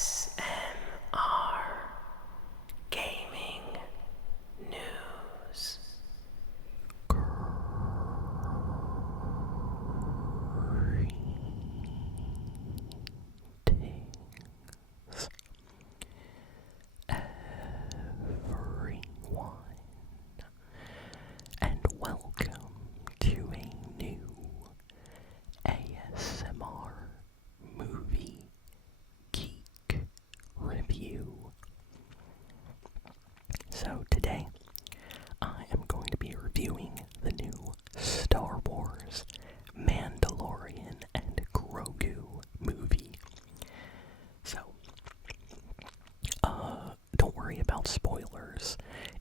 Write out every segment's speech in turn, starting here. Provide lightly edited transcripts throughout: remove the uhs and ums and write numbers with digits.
ASMR Gaming News. Greetings, everyone, and welcome to a new ASMR Movie Geek review. So today, I am going to be reviewing the new Star Wars Mandalorian and Grogu movie. So, don't worry about spoilers.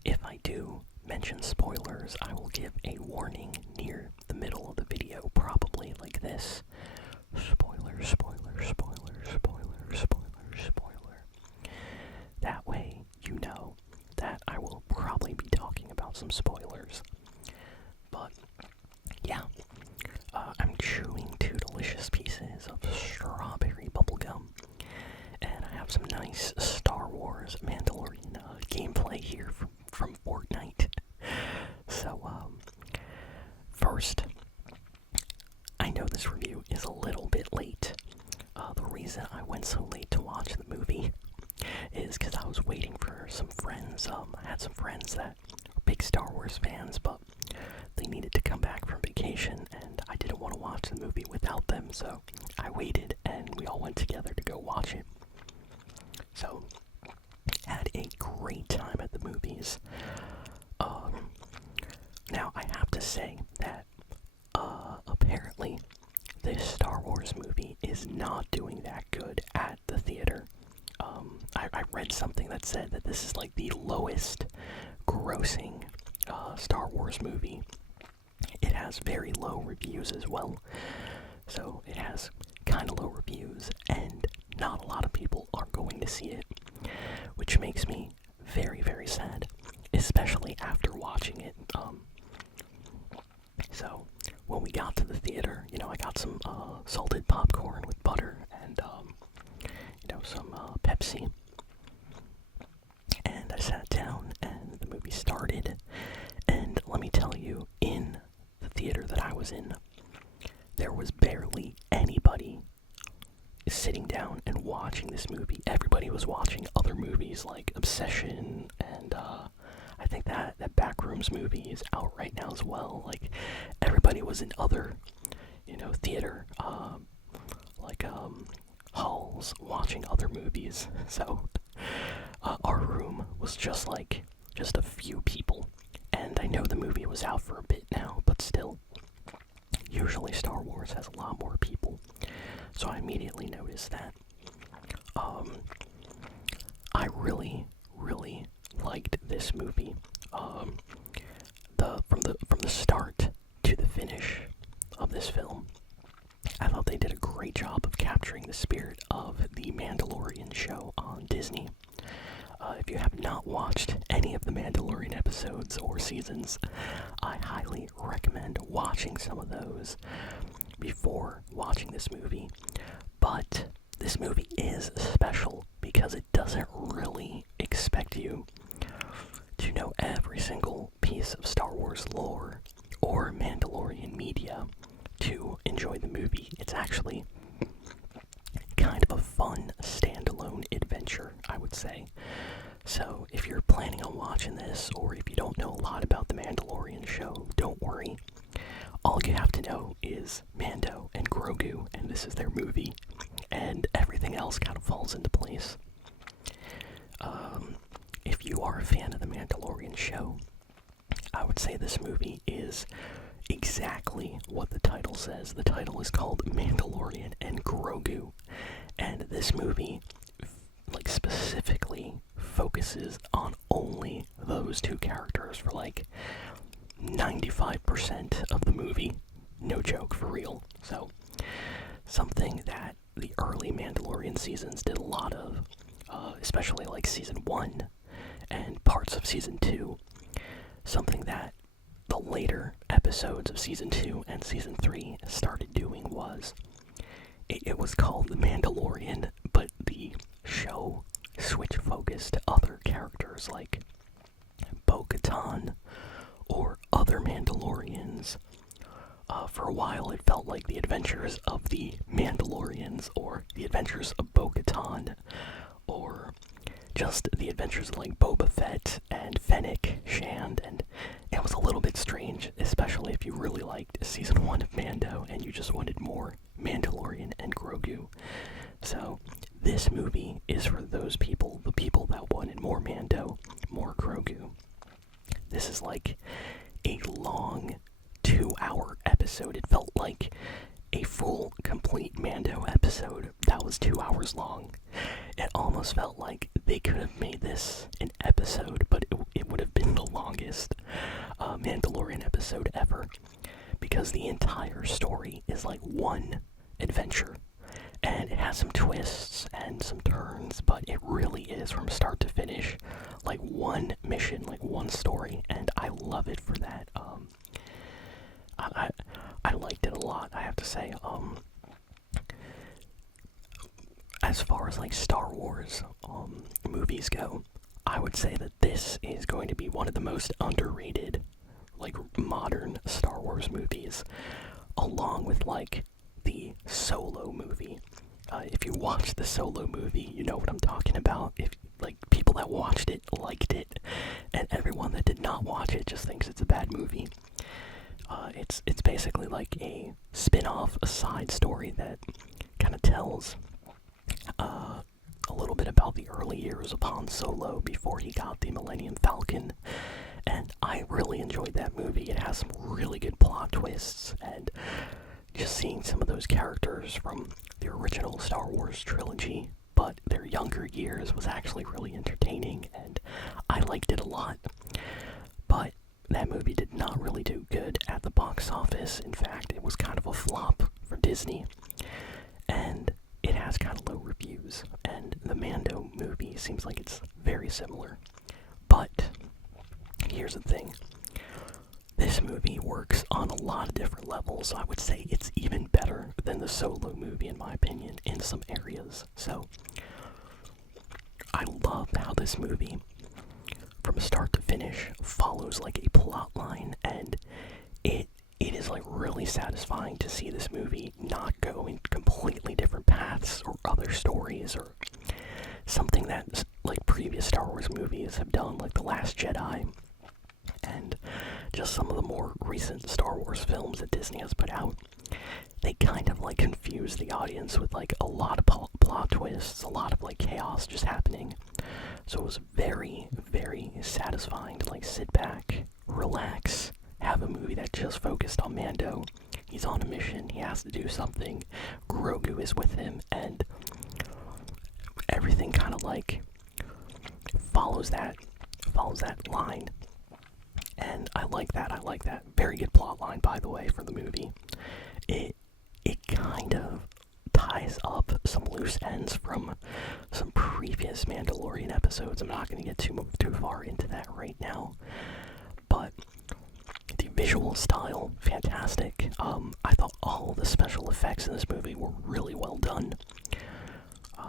If I do mention spoilers, I will give a warning near the middle of the video, probably like this. Spoiler, spoiler, spoiler, spoiler, spoiler, spoiler. That way, you know that I will probably be talking about some spoilers. But, yeah, I'm chewing two delicious pieces of strawberry bubblegum. And I have some nice Star Wars Mandalorian gameplay here from Fortnite. So, first, I know this review is a little bit late. The reason I went so late to watch the movie is because I was waiting for some friends. I had some friends that are big Star Wars fans, but they needed to come back from vacation, and I didn't want to watch the movie without them, so I waited, and we all went together to go watch it. So, had a great time at the movies. Now, I have to say that, apparently, this Star Wars movie is not doing that good at the theater. I read something that said that this is like the lowest grossing Star Wars movie. It has very low reviews as well. So it has kind of low reviews, and not a lot of people are going to see it, which makes me very, very sad, especially after watching it. So when we got to the theater, I got some salted popcorn with butter and some Pepsi, and I sat down and the movie started. And let me tell you, in the theater that I was in, there was barely anybody sitting down and watching this movie. Everybody was watching other movies like Obsession, and I think that Backrooms movie is out right now as well. Like, everybody was in other, theater, halls watching other movies. So, our room was just a few people. And I know the movie was out for a bit now, but still, usually Star Wars has a lot more people. So I immediately noticed that. I really, really liked this movie. From the start to the finish of this film, I thought they did a great job of capturing the spirit of the Mandalorian show on Disney. If you have not watched any of the Mandalorian episodes or seasons, I highly recommend watching some of those before watching this movie. But this movie is special because it doesn't really expect you to know every single piece of Star Wars lore or Mandalorian media to enjoy the movie. It's actually kind of a fun standalone adventure, I would say. So if you're planning on watching this, or if you don't know a lot about the Mandalorian show, don't worry. All you have to know is Mando and Grogu, and this is their movie, and everything else kind of falls into place. If you are a fan of the Mandalorian show, I would say this movie is exactly what the title says. The title is called Mandalorian and Grogu, and this movie specifically focuses on only those two characters for 95% of the movie. No joke, for real. So, something that the early Mandalorian seasons did a lot of, especially season 1 and parts of season 2. Something that the later episodes of season 2 and season 3 started doing was, it was called The Mandalorian, but the show adventures of the Mandalorians, or the adventures of Bo-Katan, or just the adventures of like Boba Fett and Fennec Shand, and it was a little bit strange, especially if you really liked season 1 of Mando and you just wanted more Mandalorian and Grogu. So this movie is for those people, the people that wanted more Mando, more Grogu. This is like a long 2-hour episode. It felt like a full, complete Mando episode that was 2 hours long. It almost felt like they could have made this an episode, but it would have been the longest Mandalorian episode ever, because the entire story is like one adventure, and it has some twists and some turns, but it really is from start to finish like one mission, like one story, and I love it for that. I liked it a lot, I have to say. As far as like Star Wars movies go, I would say that this is going to be one of the most underrated, like, modern Star Wars movies, along with like the Solo movie. If you watched the Solo movie, you know what I'm talking about. If like people that watched it liked it, and everyone that did not watch it just thinks it's a bad movie. It's basically like a spin-off, a side story that kind of tells a little bit about the early years of Han Solo before he got the Millennium Falcon, and I really enjoyed that movie. It has some really good plot twists, and just seeing some of those characters from the original Star Wars trilogy, but their younger years, was actually really entertaining, and I liked it a lot. But that movie did not really do good at the box office. In fact, it was kind of a flop for Disney, and it has kind of low reviews, and the Mando movie seems like it's very similar. But here's the thing. This movie works on a lot of different levels. I would say it's even better than the Solo movie, in my opinion, in some areas. So, I love how this movie, from start to finish, follows like a plot line, and it is like really satisfying to see this movie not go in completely different paths or other stories or something that like previous Star Wars movies have done, like The Last Jedi and just some of the more recent Star Wars films that Disney has put out. They kind of like confuse the audience with like a lot of plot twists, a lot of like chaos just happening. So it was very, very satisfying to like sit back, relax, have a movie that just focused on Mando. He's on a mission, he has to do something, Grogu is with him, and everything kind of like follows that line. And I like that. Very good plot line, by the way, for the movie. It kind of ties up some loose ends from some previous Mandalorian episodes. I'm not going to get too far into that right now, but the visual style, fantastic. I thought all the special effects in this movie were really well done.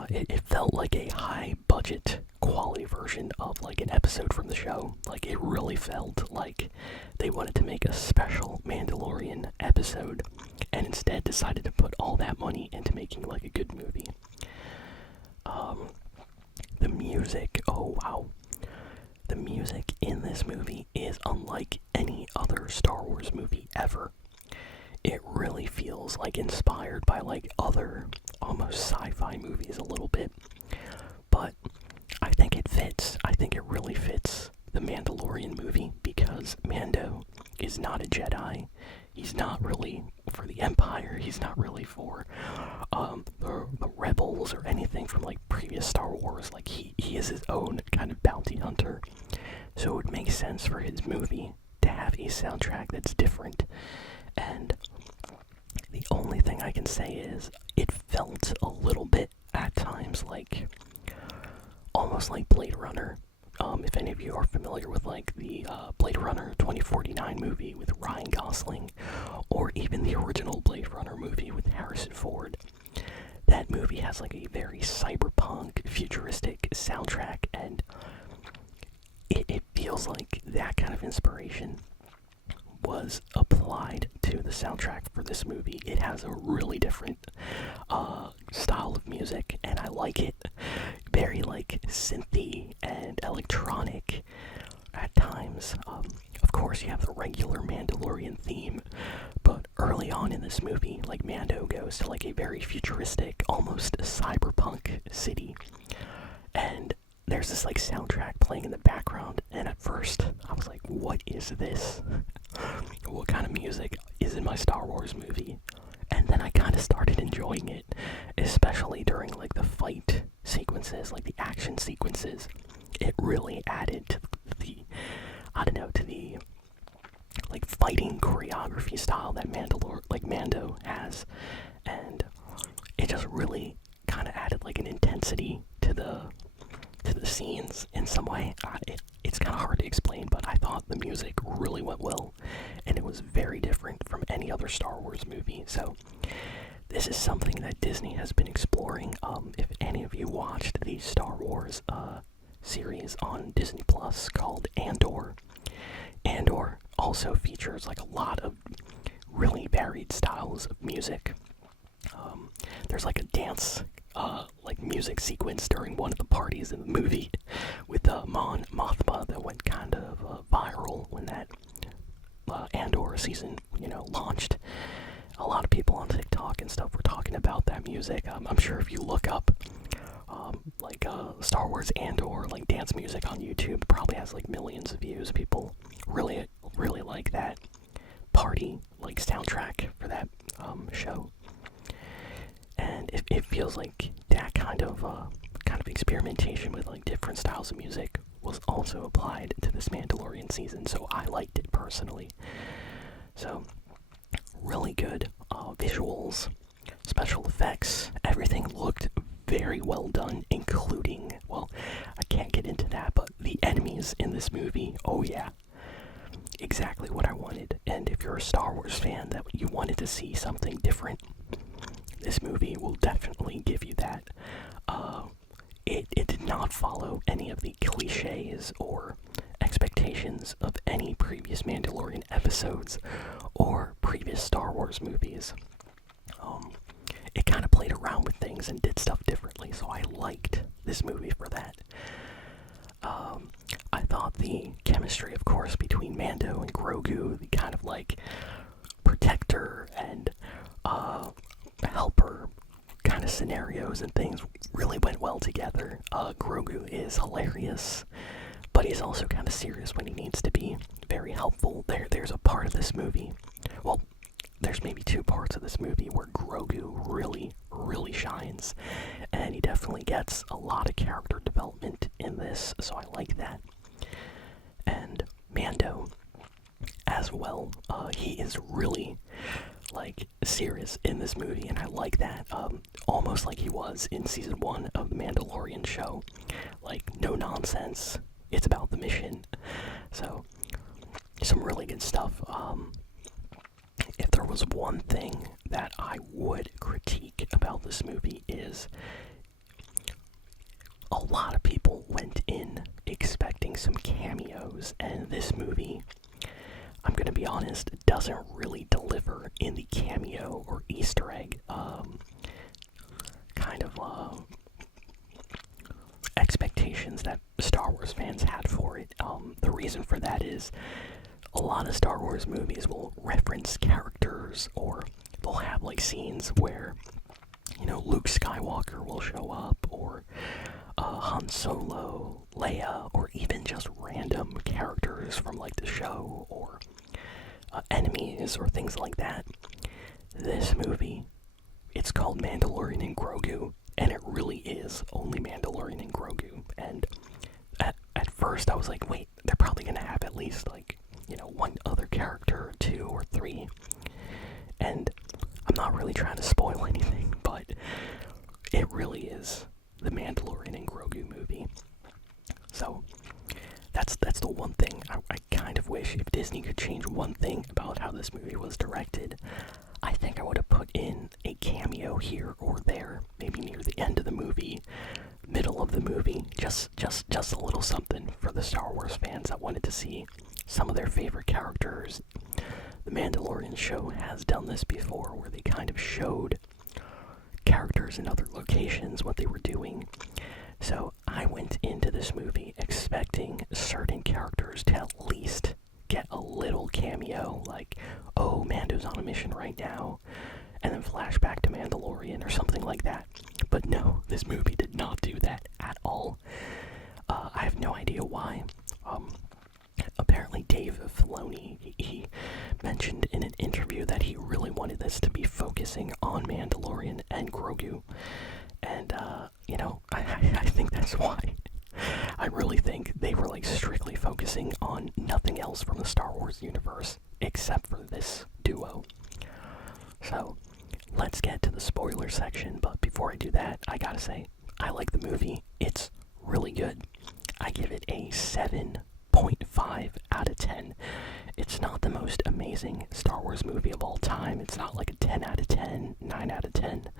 It felt like a high-budget, quality version of like an episode from the show. Like, it really felt like they wanted to make a special Mandalorian episode, and instead decided to put all that money into making like a good movie. The music, oh wow. The music in this movie is unlike any other Star Wars movie ever. It really feels like inspired by like other almost sci-fi movies a little bit, but I think it fits. I think it really fits the Mandalorian movie, because Mando is not a Jedi. He's not really for the Empire. He's not really for the Rebels or anything from like previous Star Wars. Like he is his own kind of bounty hunter. So it makes sense for his movie to have a soundtrack that's different. And the only thing I can say is it felt a little bit at times like almost like Blade Runner. If any of you are familiar with like the Blade Runner 2049 movie with Ryan Gosling, or even the original Blade Runner movie with Harrison Ford, that movie has like a very cyberpunk, futuristic soundtrack, and it feels like that kind of inspiration. was applied to the soundtrack for this movie. It has a really different style of music, and I like it. Very like synthy and electronic at times. Of course, you have the regular Mandalorian theme, but early on in this movie, like Mando goes to like a very futuristic, almost cyberpunk city, and there's this like soundtrack playing in the background, and at first I was like, what is this? What kind of music is in my Star Wars movie? And then I kind of started enjoying it, especially during like the fight sequences, like the action sequences. It really added to the, I don't know, to the like fighting choreography style that Mando has, and it just really kind of added like an intensity to the scenes in some way. It's kind of hard to explain, but I thought the music really went well, and it was very different from any other Star Wars movie. So this is something that Disney has been exploring. If any of you watched the Star Wars series on Disney Plus called Andor also features like a lot of really varied styles of music. There's like a dance like music sequence during one of the parties in the movie with Mon Mothma that went kind of viral when that Andor season, launched. A lot of people on TikTok and stuff were talking about that music. I'm sure if you look up Star Wars Andor like dance music on YouTube, it probably has like millions of views. People really like that party like soundtrack for that show. And it feels like that kind of experimentation with like different styles of music was also applied to this Mandalorian season, so I liked it personally. So really good visuals, special effects, everything looked very well done, including, well, I can't get into that, but the enemies in this movie, oh yeah, exactly what I wanted. And if you're a Star Wars fan that you wanted to see something different, this movie will definitely give you that. It did not follow any of the cliches or expectations of any previous Mandalorian episodes or previous Star Wars movies. It kind of played around with things and did stuff differently, so I liked this movie for that. I thought the chemistry, of course, between Mando and Grogu, the kind of like protector and helper kind of scenarios and things really went well together. Grogu is hilarious, but he's also kind of serious when he needs to be. Very helpful. There's a part of this movie, well, there's maybe two parts of this movie where Grogu really shines, and he definitely gets a lot of character development in this, so I like that. And Mando as well, he is really like serious in this movie, and I like that. Almost like he was in season 1 of the Mandalorian show, like no nonsense, it's about the mission. So some really good stuff. If there was one thing that I would critique about this movie is a lot of people went in expecting some cameos, and this movie, I'm gonna be honest, doesn't really deliver in the cameo or Easter egg expectations that Star Wars fans had for it. The reason for that is a lot of Star Wars movies will reference characters, or they'll have like scenes where, Luke Skywalker will show up, or Han Solo, Leia, or even just random characters from like the show, or enemies, or things like that. This movie, it's called Mandalorian and Grogu, and it really is only Mandalorian and Grogu. And at first I was like, wait, they're probably gonna have at least like, one other character, or 2 or 3. And I'm not really trying to spoil anything, but it really is the Mandalorian and Grogu movie. So that's the one thing I kind of wish, if Disney could change one thing about how this movie was directed, I think I would have put in a cameo here or there, maybe near the end of the movie, middle of the movie, just a little something for the Star Wars fans that wanted to see some of their favorite characters the Mandalorian show has done this before, where they kind of showed characters in other locations, what they were doing. So I went into this movie expecting certain characters to at least get a little cameo, like, oh, Mando's on a mission right now, and then flashback to Mandalorian or something like that. But no, this movie did not do that at all. I have no idea why. Apparently Dave Filoni, he mentioned in an interview that he really wanted this to be focusing on Mandalorian and Grogu. And, I think that's why. I really think they were, like, strictly focusing on nothing else from the Star Wars universe except for this duo. So, let's get to the spoiler section, but before I do that, I gotta say, I like the movie. It's really good. I give it a 7.5 out of 10. It's not the most amazing Star Wars movie of all time. It's not like a 10 out of 10, 9 out of 10,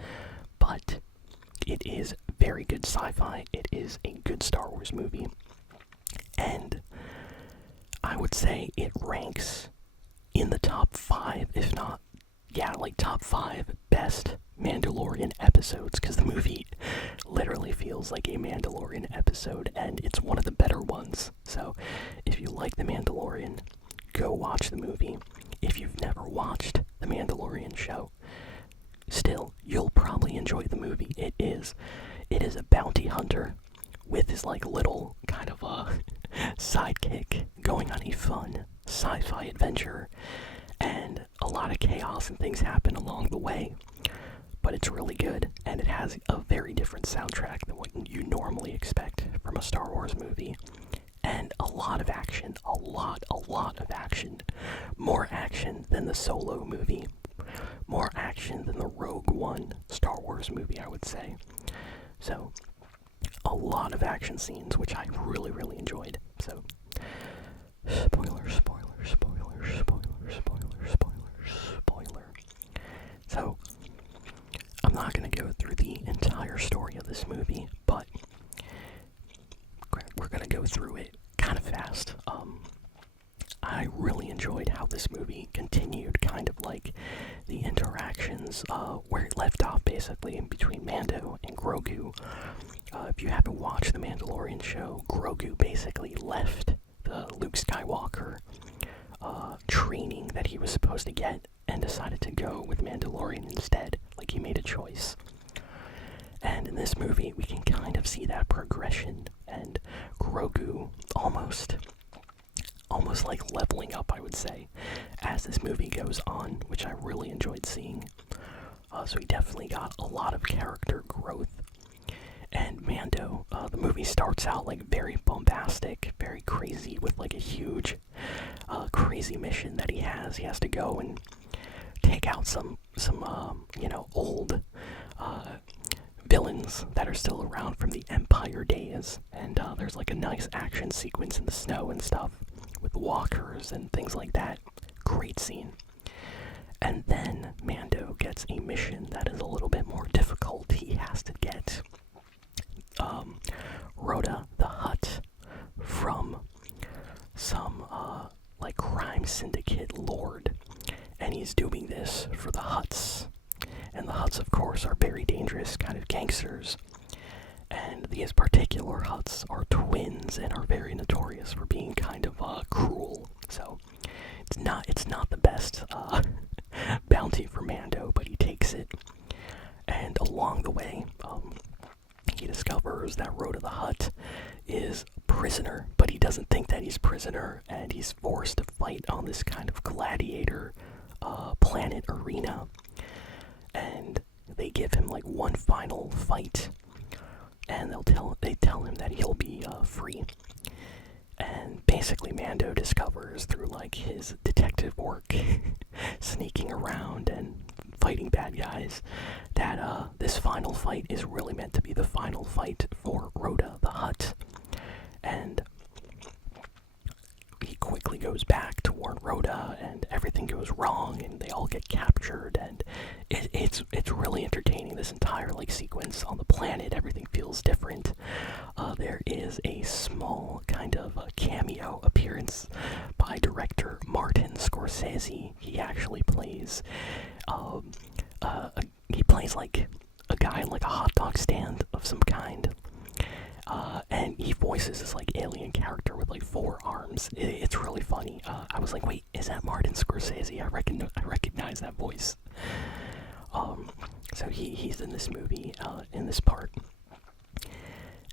but it is very good sci-fi. It is a good Star Wars movie, and I would say it ranks in the top 5, if not, top 5 best Mandalorian episodes, because the movie literally feels like a Mandalorian episode, and it's one of the better ones. So if you like The Mandalorian, go watch the movie. If you've never watched The Mandalorian show, still, you'll probably enjoy the movie. It is a bounty hunter with his, like, little kind of a sidekick going on a fun sci-fi adventure, and a lot of chaos and things happen along the way. But it's really good, and it has a very different soundtrack than what you normally expect from a Star Wars movie. And a lot of action, a lot of action. More action than the Solo movie. More action than the Rogue One Star Wars movie, I would say. So, a lot of action scenes, which I really, really enjoyed. So, spoiler. So, I'm not going to go through the entire story of this movie, but we're going to go through it kind of fast. I really enjoyed how this movie continued, kind of like the interactions where it left off, basically, between Mando and Grogu. If you haven't watched the Mandalorian show, Grogu basically left the Luke Skywalker training that he was supposed to get and decided to go with Mandalorian instead. Like, he made a choice. And in this movie, we can kind of see that progression, and Grogu almost like leveling up, I would say, as this movie goes on, which I really enjoyed seeing. So he definitely got a lot of character growth. And Mando, the movie starts out like very bombastic, very crazy, with like a huge, crazy mission that he has. He has to go and take out some old villains that are still around from the Empire days. And there's like a nice action sequence in the snow and stuff with walkers and things like that. Great scene. And then Mando gets a mission that is a little bit more difficult. He has to get Rhoda the Hutt from some like crime syndicate lord, and he's doing this for the Hutts. And the Hutts, of course, are very dangerous kind of gangsters. And these particular Hutts are twins and are very notorious for being kind of cruel. So it's not the best bounty for Mando, but he takes it. And along the way, he discovers that Rhoda the Hutt is a prisoner, but he doesn't think that he's prisoner, and he's forced to fight on this kind of gladiator planet arena. And they give him like one final fight, and they tell him that he'll be free. And basically Mando discovers through like his detective work, sneaking around and fighting bad guys, that this final fight is really meant to be the final fight for Rhoda the Hutt. And he quickly goes back to warn Rhoda, and everything goes wrong, and they all get captured, and it's really entertaining, this entire like sequence on the planet. Everything feels different. There is a small kind of cameo appearance by director Martin Scorsese. Scorsese. He actually plays, he plays like a guy in like a hot dog stand of some kind. And he voices this like alien character with like 4 arms. It's really funny. I was like, wait, is that Martin Scorsese? I recognize that voice. So he's in this movie, in this part.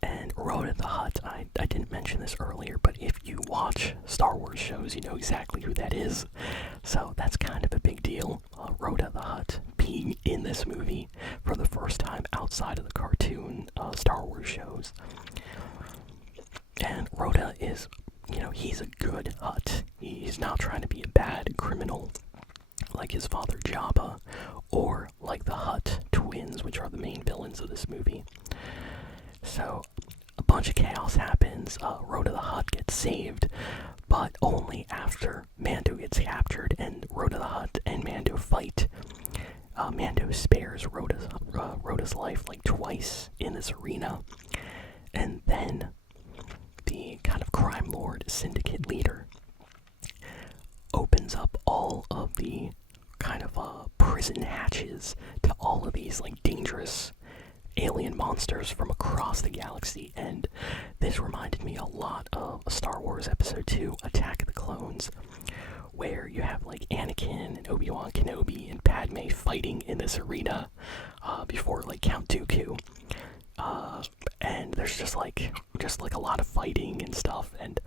And Rhoda the Hutt, I didn't mention this earlier, but if you watch Star Wars shows, you know exactly who that is. So that's kind of a big deal. Rhoda the Hutt being in this movie for the first time outside of the cartoon Star Wars shows. And Rhoda is, you know, he's a good Hutt. He's not trying to be a bad criminal like his father Jabba, or like the Hutt twins, which are the main villains of this movie. So a bunch of chaos happens. Rhoda the Hutt gets saved, but only after Mando gets captured and Rhoda the Hutt and Mando fight. Mando spares Rhoda's life like twice in this arena, and then the kind of crime lord syndicate leader opens up all of the kind of prison hatches to all of these like dangerous alien monsters from across the galaxy. And this reminded me a lot of Star Wars Episode 2, Attack of the Clones, where you have like Anakin and Obi-Wan Kenobi and Padme fighting in this arena before like Count Dooku. And there's just like a lot of fighting and stuff, and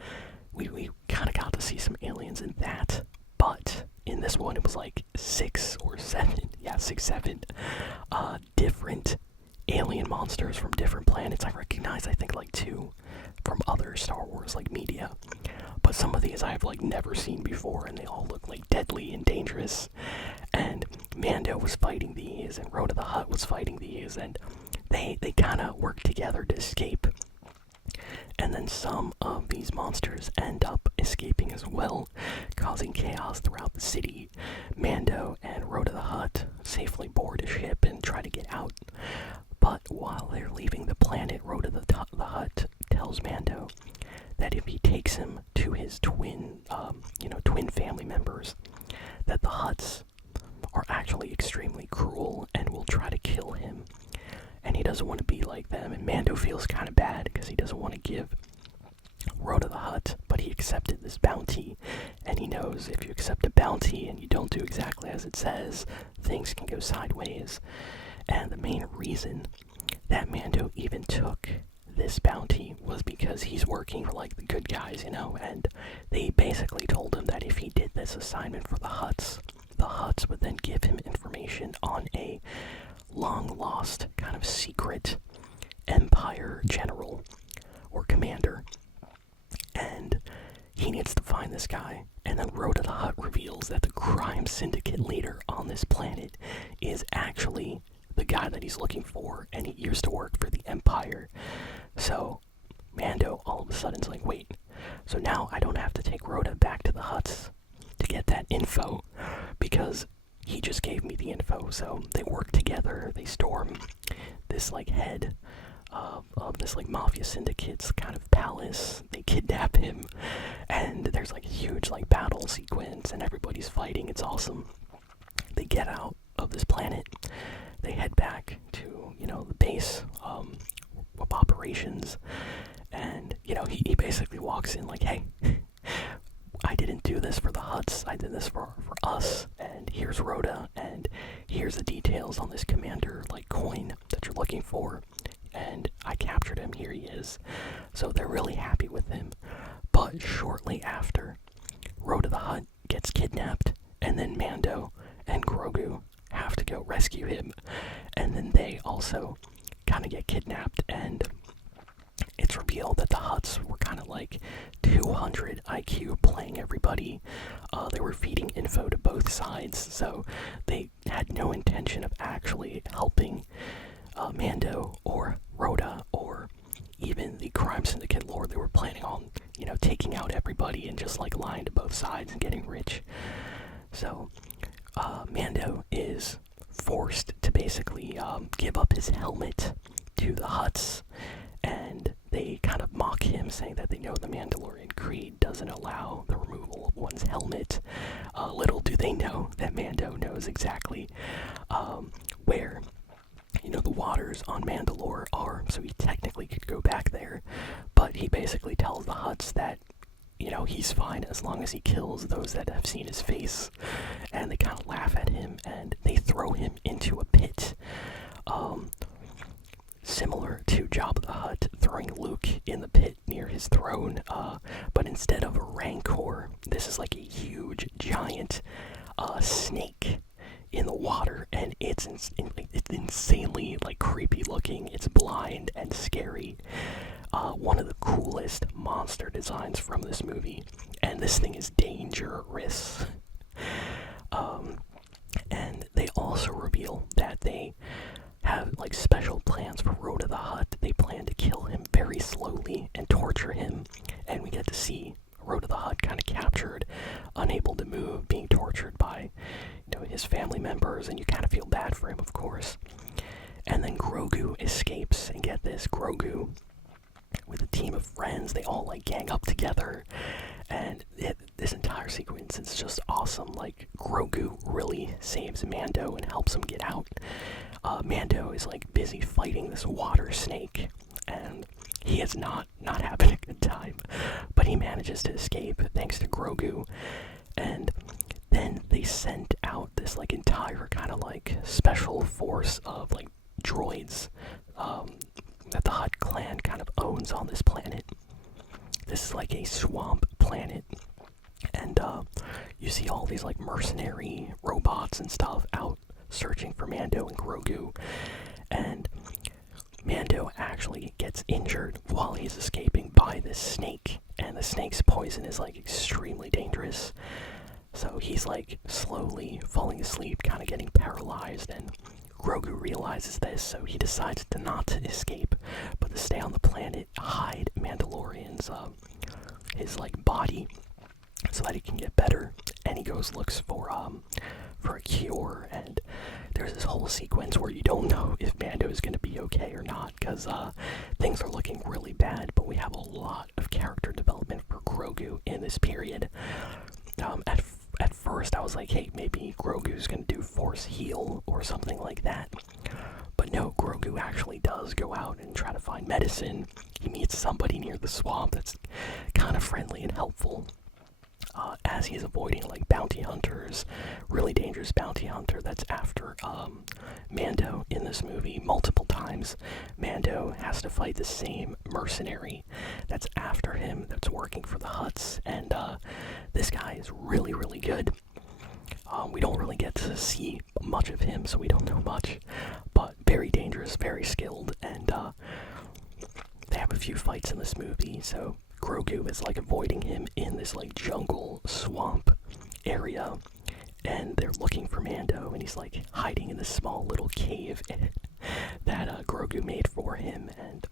we kind of got to see some aliens in that. But in this one, it was like 6 or 7, yeah, 6, 7 different alien monsters from different planets. I recognize, I think, like 2 from other Star Wars like media, but some of these I've like never seen before, and they all look like deadly and dangerous. And Mando was fighting these, and Rhoda the Hutt was fighting these, and they kind of work together to escape. And then some of these monsters end up escaping as well, causing chaos throughout the city. Mando and Rhoda the Hutt safely board a ship and try to get out. But while they're leaving the planet, Rhoda the Hutt tells Mando that if he takes him to his twin family members, that the Hutts are actually extremely cruel and will try to kill him. And he doesn't want to be like them, and Mando feels kind of bad because he doesn't want to give Rhoda the Hutt, but he accepted this bounty, and he knows if you accept a bounty and you don't do exactly as it says, things can go sideways. And the main reason that Mando even took this bounty was because he's working for like the good guys, you know, and they basically told him that if he did this assignment for the Hutts would then give him information on a long-lost kind of secret Empire general or commander, and he needs to find this guy. And then Rhoda the Hutt reveals that the crime syndicate leader on this planet is actually the guy that he's looking for, and he used to work for the Empire. So Mando all of a sudden is like, wait, so now I don't have to take Rhoda back to the Hutts to get that info, because he just gave me the info. So they work together, they storm this like head of this like mafia syndicate's kind of palace, they kidnap him, and there's like a huge like battle sequence and everybody's fighting. It's awesome. They get out of this planet, they head back to, you know, the base of operations, and, you know, he basically walks in like, hey, I didn't do this for the Hutts, I did this for us, and here's Rhoda, and here's the details on this commander like coin that you're looking for, and I captured him, here he is. So they're really happy with him. But shortly after, Rhoda the Hutt gets kidnapped, and then Mando and Grogu have to go rescue him, and then they also kind of get kidnapped, and it's revealed that the Hutts were kind of like 200 IQ playing everybody. They were feeding info to both sides, so they had no intention of actually helping Mando or Rhoda or even the crime syndicate lord. They were planning on, you know, taking out everybody and just like lying to both sides and getting rich. So Mando is forced to basically give up his helmet to the Hutts, and they kind of mock him saying that they know the Mandalorian creed doesn't allow the removal of one's helmet. Little do they know that Mando knows exactly where, the waters on Mandalore are, so he technically could go back there. But he basically tells the Hutts that, he's fine as long as he kills those that have seen his face. And they kind of laugh at him, and they throw him into a pit. Similar to Jabba the Hutt throwing Luke in the pit near his throne, but instead of a rancor, this is like a huge, giant snake in the water, and it's insanely creepy looking. It's blind and scary. One of the coolest monster designs from this movie, and this thing is dangerous. And they also reveal that they have special plans for Rhoda the Hutt. They plan to kill him very slowly and torture him, and we get to see Rhoda the Hutt kind of captured, unable to move, being tortured by his family members, and you kind of feel bad for him, of course. And then Grogu escapes, and get this, Grogu with a team of friends, they all gang up together, and this entire sequence is just awesome. Grogu really saves Mando and helps him get out. Mando is busy fighting this water snake, and he is not having a good time, but he manages to escape thanks to Grogu. And then they sent out this entire kind of special force of droids that the Hutt clan kind of owns on this planet. This is a swamp planet, and you see all these mercenary robots and stuff out searching for Mando and Grogu. And Mando actually gets injured while he's escaping by this snake, and the snake's poison is extremely dangerous. So he's slowly falling asleep, kind of getting paralyzed, and Grogu realizes this, so he decides to not escape, but to stay on the planet, hide Mandalorian's his body, so that he can get better. And he looks for a cure, and there's this whole sequence where you don't know if Mando is going to be okay or not, because things are looking really bad. But we have a lot of character development for Grogu in this period. At first I was like, hey, maybe Grogu's gonna do Force Heal or something like that. But no, Grogu actually does go out and try to find medicine. He meets somebody near the swamp that's kind of friendly and helpful. As he's avoiding bounty hunters, really dangerous bounty hunter that's after Mando in this movie multiple times. Mando has to fight the same mercenary that's after him, that's working for the Hutts, and this guy is really, really good. We don't really get to see much of him, so we don't know much, but very dangerous, very skilled, and they have a few fights in this movie. So Grogu is avoiding him in this jungle swamp area, and they're looking for Mando, and he's hiding in this small little cave that Grogu made for him. And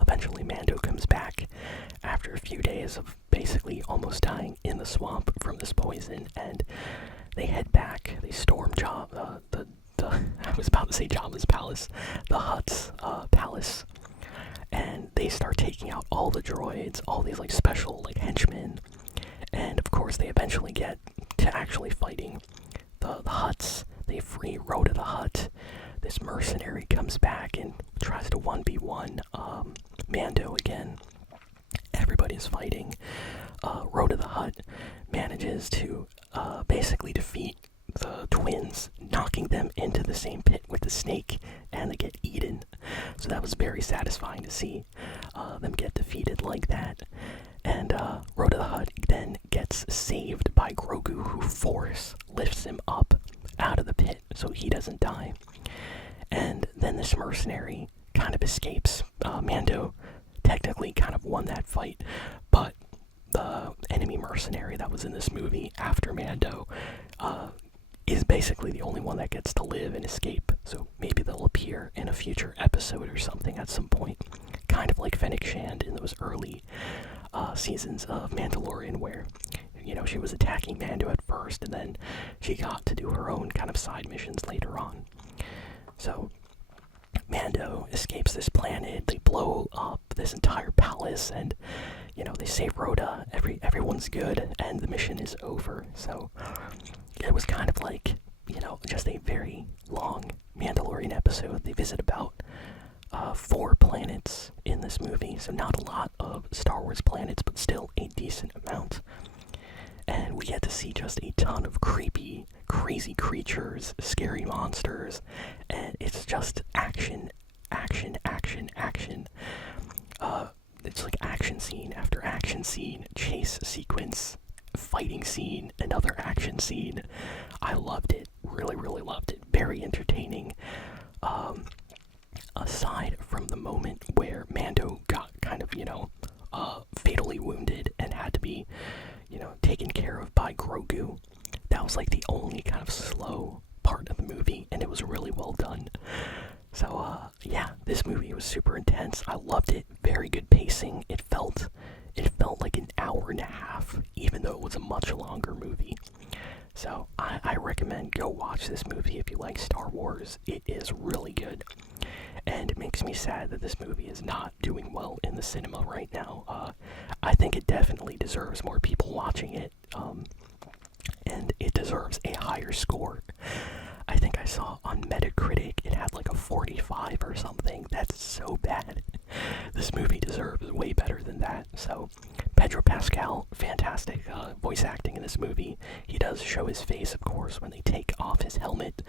eventually Mando comes back after a few days of basically almost dying in the swamp from this poison, and they head back. They storm I was about to say Jabba's palace, the Hutt's palace, and they start taking out all the droids, all these special henchmen, and of course they eventually get to actually fighting the Hutts. They free Rhoda the Hutt. This mercenary comes back and tries to 1v1 Mando again. Everybody's fighting. Rhoda the Hutt manages to basically defeat the twins, knocking them into the same pit with the snake, and they get eaten. So that was very satisfying to see them get defeated like that. And Rhoda the Hutt then gets saved by Grogu, who Force lifts him up out of the pit so he doesn't die. And then this mercenary kind of escapes. Mando technically kind of won that fight, but the enemy mercenary that was in this movie after Mando is basically the only one that gets to live and escape. So maybe they'll appear in a future episode or something at some point, kind of like Fennec Shand in those early seasons of Mandalorian, where she was attacking Mando at first, and then she got to do her own kind of side missions later on. So Mando escapes this planet. They blow up this entire palace, and they save Rhoda. Everyone's good, and the mission is over. So it was kind of like just a very long Mandalorian episode. They visit about 4 planets in this movie, so not a lot of Star Wars planets, but still a decent amount. And we get to see just a ton of creepy, crazy creatures, scary monsters, and it's just action, action, action, action. It's like action scene after action scene, chase sequence, fighting scene, another action scene. I loved it, really, really loved it. Very entertaining. Aside from the moment where Mando got kind of, fatally wounded and had to be, taken care of by Grogu, that was like the only kind of slow part of the movie, and it was really well done. So, yeah, this movie was super intense. I loved it. Very good pacing. It felt like an hour and a half, even though it was a much longer movie. So, I recommend go watch this movie if you like Star Wars. It is really good. And it makes me sad that this movie is not doing well in the cinema right now. I think it definitely deserves more people watching it. And it deserves a higher score. I think I saw on Metacritic it had like a 45 or something. That's so bad. This movie deserves way better than that. So, Pedro Pascal, fantastic voice acting in this movie. He does show his face, of course, when they take off his helmet,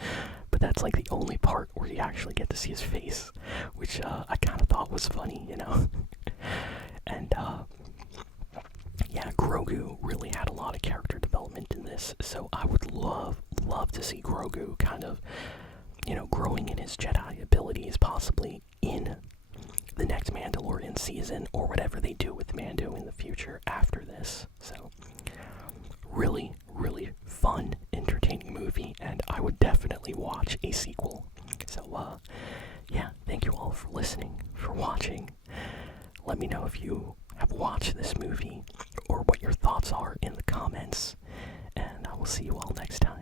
but that's like the only part where you actually get to see his face, which I kind of thought was funny, And yeah, Grogu really had a lot of character development in this, so I would love to see Grogu kind of, growing in his Jedi abilities, possibly in the next Mandalorian season, or whatever they do with Mando in the future after this. So, really, really fun, entertaining movie, and I would definitely watch a sequel. So, yeah, thank you all for listening, for watching. Let me know if you have watched this movie, or what your thoughts are in the comments, and I will see you all next time.